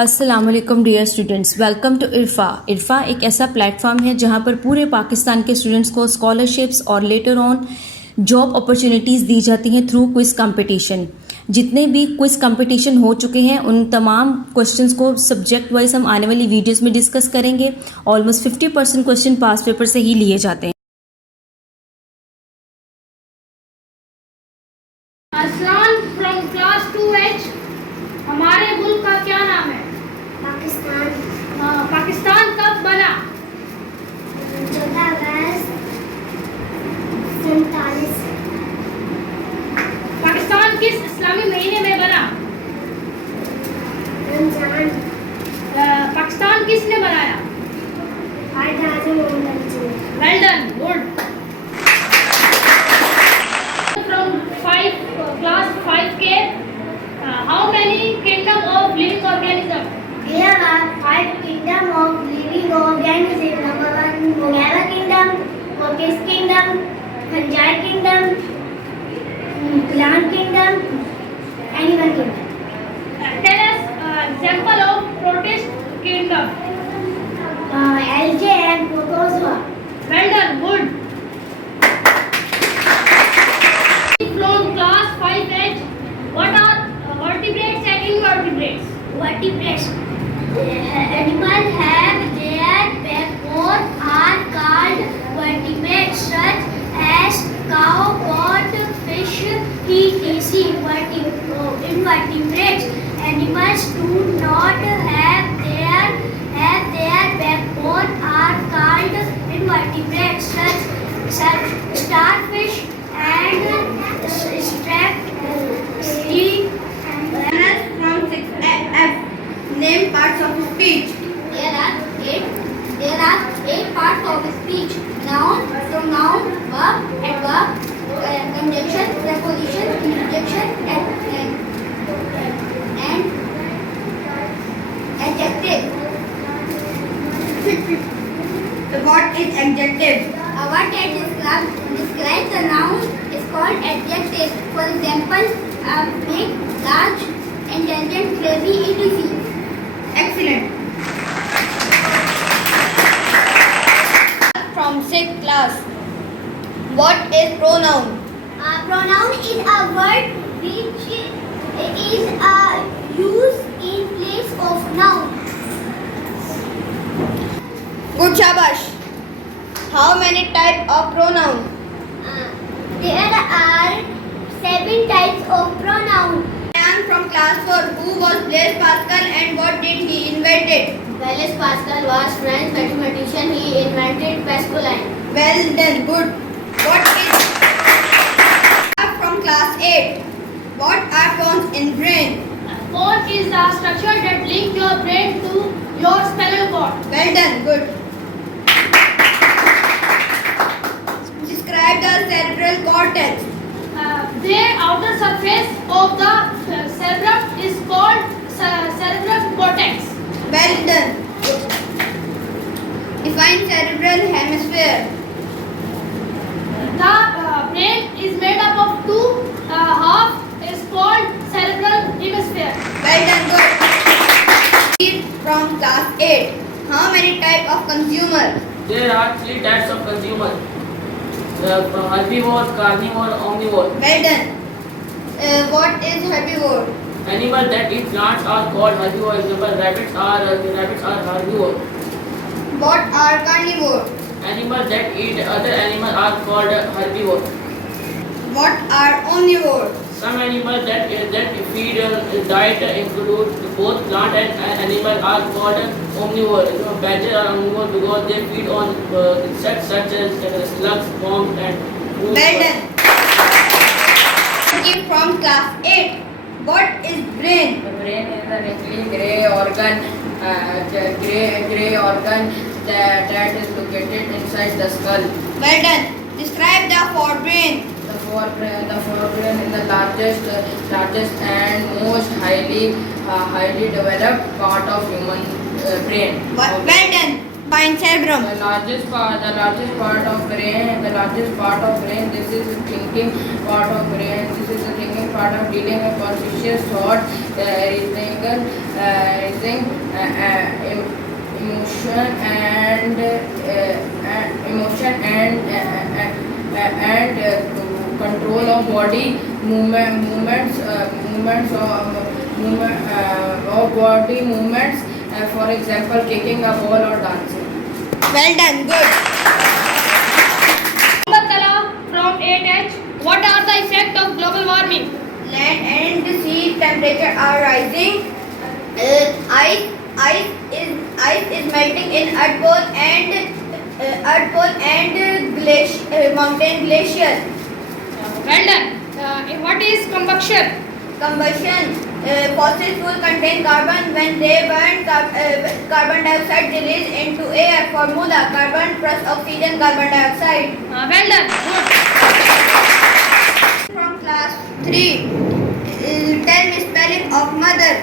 अस्सलाम वालेकुम dear students, welcome to Irfa एक ऐसा प्लेटफॉर्म है जहां पर पूरे पाकिस्तान के स्टूडेंट्स को स्कॉलरशिप्स और लेटर ऑन जॉब अपॉर्चुनिटीज़ दी जाती हैं थ्रू क्विज़ कंपटीशन। जितने भी क्विज़ कंपटीशन हो चुके हैं उन तमाम क्वेश्चंस को सब्जेक्ट वाइज हम आने वाली वीडियोस में डिस्कस करेंगे। ऑलमोस्ट 50% क्वेश्चन पास पेपर से ही लिए जाते हैं। Aslan from class 2H। हमारे मुल्क का क्या नाम है? पाकिस्तान। पाकिस्तान कब बना? 14 अगस्त 47। पाकिस्तान किस इस्लामी महीने में बना? रमजान। पाकिस्तान किसने बनाया? Well done, good. From class 5K, how many kingdom of living organism? There are 5 kingdoms of living organisms. Number 1, Mogala Kingdom, Orchis Kingdom, Fungi Kingdom, Plant Kingdom, Animal Kingdom. Tell us example of protist kingdom. Algae and Protozoa. Well done, good. From class 5H, what are vertebrates and invertebrates? Vertebrates. Animals have their backbone are called vertebrates, such as cow, goat, fish, etc. Invertebrates. Animals do not have their backbone are called invertebrates, such starfish and sea. From 6F. Name parts of speech. There are eight parts of speech: noun, pronoun, verb, adverb, conjunction, preposition, interjection, and adjective. What is adjective? A word that describes the noun is called adjective. For example, big, large, intelligent, crazy, etc. Excellent. From 6th class. What is pronoun? Pronoun is a word which is used in place of noun. Good shabash. How many types of pronoun? There are 7 types of pronoun. I am from class 4. Who was Blaise Pascal and what did he invented? Blaise Pascal was French mathematician. He invented Pascaline. Well done. Good. What is from class 8? What are phones in brain? Phone is the structure that links your brain to your spinal cord. Well done. Good. Describe the cerebral cortex. The outer surface of the cerebrum is called cerebral cortex. Well done. Define cerebral hemisphere. The brain is made up of two halves, is called cerebral hemisphere. Well done. Good. From class 8. How many types of consumer? There are 3 types of consumer: herbivore, carnivore, omnivore. Well done. What is herbivore? Animals that eat plants are called herbivore. Example: rabbits are herbivore. What are carnivore? Animals that eat other animals are called herbivore. What are omnivore? Some animals that feed diet include both plant and animal are called omnivore. Badgers are omnivore because they feed on insects such as slugs, worms, and fruits. Well done. From class 8. What is brain? The brain is a richly grey organ, that is located inside the skull. Well done. Describe the forebrain. The forebrain is the largest and most highly developed part of human brain. Well done. Fine cerebrum. The largest part of brain. This is the thinking part of brain. This is the thinking part of dealing with conscious thought, reasoning, increasing emotion and control of body movements of body movements, for example kicking a ball or dancing. Well done. Good. Batala from 8H. What are the effects of global warming? Land and sea temperature are rising. Ice is melting in Earth pole and mountain glaciers. Well done. What is combustion? Combustion. Fossil fuel contain carbon. When they burn, carbon dioxide released into air. Formula: carbon plus oxygen, carbon dioxide. Well done. Good. From class 3. Tell me spelling of mother.